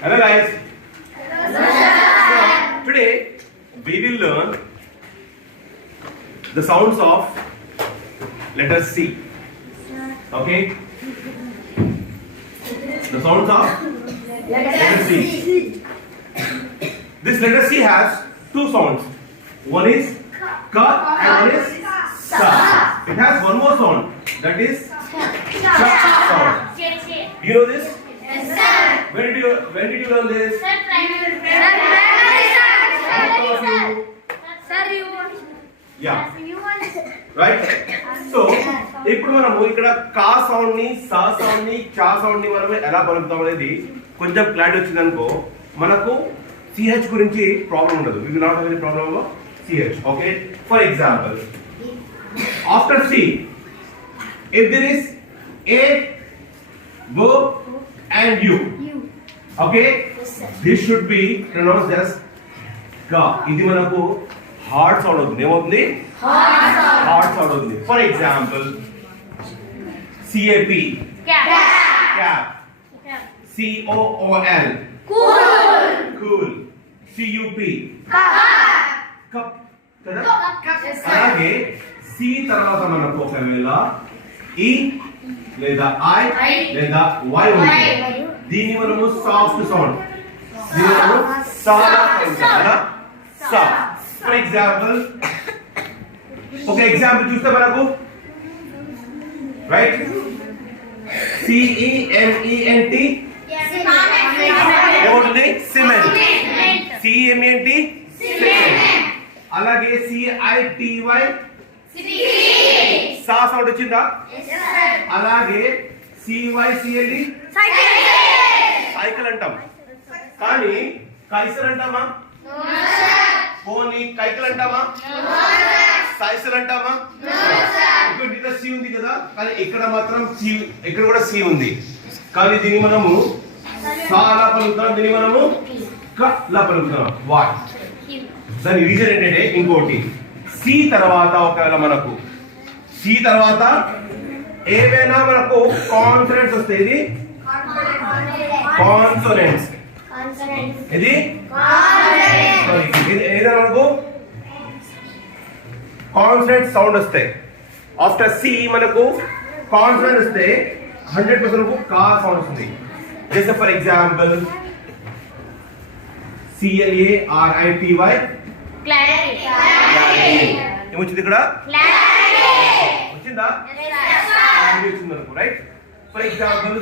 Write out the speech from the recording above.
Hello guys. So, today we will learn the sounds of letter C. Okay? The sounds of letter C. This letter C has two sounds. One is ka and one is sa. It has one more sound, that is cha sound. You know this? Yes, sir. When did you learn this? Sir, Yeah. Right? So, ఇప్పుడు మనము ఇక్కడ కా సౌండ్ ని సా సౌండ్ ని చా సౌండ్ ని మనం ఎలా పలుకుతాం అనేది కొంచెం క్లారిటీ వచ్చిందనుకో మనకు CH గురించి ప్రాబ్లం ఉండదు. We will not have any problem about CH. Okay? For example, after C, if there is A, verb and U. Okay? This should be pronounced as ka. ఇది మనకు హార్డ్ సౌండ్ అవుతుంది. ఏమవుతుంది? హార్డ్ సౌండ్ అవుతుంది. For example CAP cap, COOL cool, CUP cup కదా. అలాగే C తర్వాత మనకు ఒకవేళ E లేదా I లేదా Y ఉంది. దీన్ని మనము సాఫ్ట్ సౌండ్, దీన్ని మనము సాలా అంటారా? సా. ఫర్ ఎగ్జాంపుల్ ఒక ఎగ్జాంపుల్ చూస్తే మనకు రైట్ CEMENT ఏమవుతుంది? సిమెంట్. CEMENT cement. అలాగే CITY సా సౌండ్ వచ్చిందా? అలాగే CYCLE సైకిల్ అంటాం. కానీ కైసర్ అంటామా? పోనీ కైకిల్ అంటామా? సైకిల్ అంటామా? ఇక్కడ సి ఉంది కదా, కానీ ఇక్కడ మాత్రం సి, ఇక్కడ కూడా సి ఉంది. కానీ దీన్ని మనము సా లా పలుకుతాం, దీన్ని మనము క లా పలుకుతాం. వాట్? దాని రీజన్ ఏంటంటే ఇంకోటి, సి తర్వాత ఒకవేళ మనకు సి తర్వాత ఏవైనా మనకు కాన్సనెంట్స్ వస్తాయి. ఇది కాన్సనెంట్స్. ఇది ఏదైనా మనకు కాన్సనెంట్ సౌండ్ వస్తాయి. ఆఫ్టర్ సి మనకు కాన్సనెంట్ వస్తే 100% కా సౌండ్ వస్తుంది. జస్ట్ ఫర్ ఎగ్జాంపుల్ CLARITY ఏమొచ్చింది ఇక్కడ? వచ్చిందా? వచ్చింది అనుకో. రైట్. For example